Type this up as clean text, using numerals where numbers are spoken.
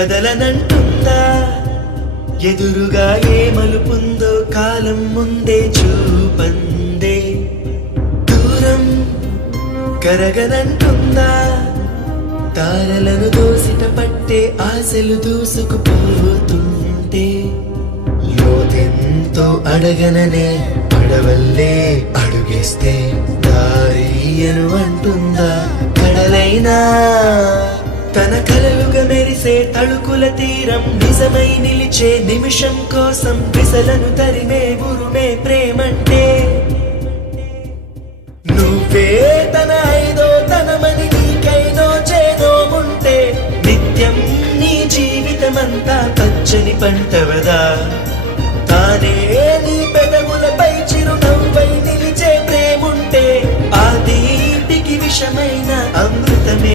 కదలనంటుందా ఎదురుగా ఏ మలుపుందో కాలం ముందే చూపందే దూరం కరగనంటుందా తారలను దోసిట పట్టే ఆశలు దూసుకుపోతుంటే లోతెంతో అడగననే అడవల్లే అడుగేస్తే దారియను అంటుందా కడలైనా తన కలలుగా మెరిసే తళుకుల తీరం నిజమై నిలిచే నిమిషం కోసం విసలను తరిమే ఉరుమే ప్రేమంటే నువ్వే తన ఐదో తనమని నీకైనో చేదో ఉంటే నిత్యం నీ జీవితమంతా పచ్చని పంటవదా తానే నీ పెదవులపై చిరునవ్వై నిలిచే ప్రేముంటే ఆ తీపికి విషమైన అమృతమే